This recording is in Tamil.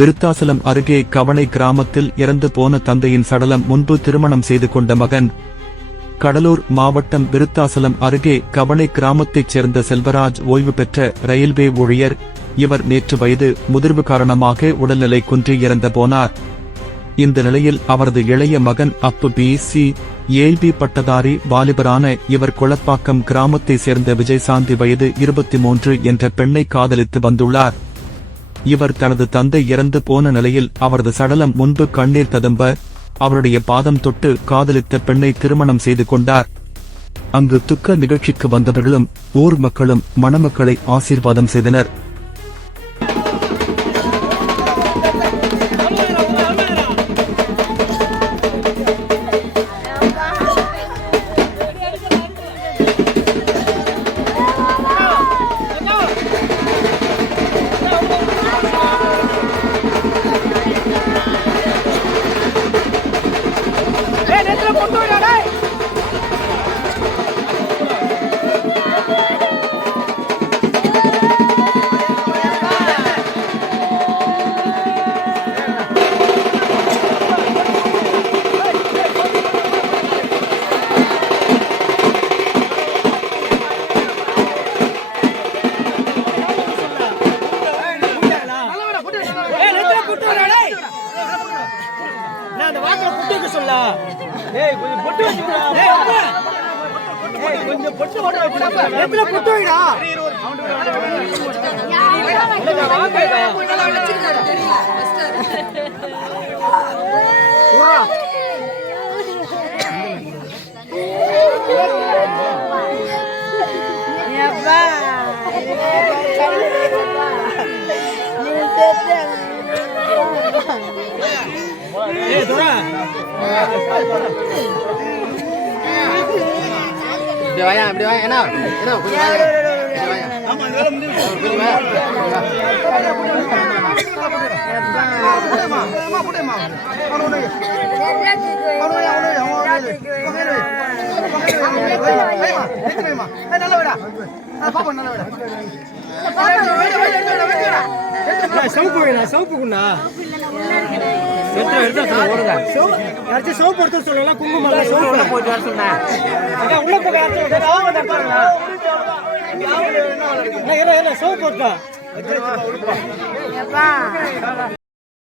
விருத்தாசலம் அருகே கவனை கிராமத்தில் இறந்து போன தந்தையின் சடலம் முன்பு திருமணம் செய்து கொண்ட மகன். கடலூர் மாவட்டம் விருத்தாசலம் அருகே கவனை கிராமத்தைச் சேர்ந்த செல்வராஜ் ஓய்வு பெற்ற ரயில்வே ஊழியர். இவர் நேற்று வயது முதிர்வு காரணமாக உடல்நிலை குன்றி இறந்து போனார். இந்த நிலையில் அவரது இளைய மகன் அப்பு BC ஏல்பி பட்டதாரி வாலிபரான இவர் குளப்பாக்கம் கிராமத்தை சேர்ந்த விஜயசாந்தி வயது 23 என்ற பெண்ணை காதலித்து வந்துள்ளார். இவர் தனது தந்தை இறந்து போன நிலையில் அவரது சடலம் முன்பு கண்ணீர் ததும்ப அவருடைய பாதம் தொட்டு காதலித்த பெண்ணை திருமணம் செய்து கொண்டார். அங்கு துக்க நிகழ்ச்சிக்கு வந்தவர்களும் ஊர் மக்களும் மணமக்களை ஆசீர்வாதம் செய்தனர். அப்படி வாங்க என்ன சவுப்புக்குண்ணா சோப்பு எடுத்து சொல்லலாம். குங்குமம் போயிட்டு வர சொன்னேன். சோப்பு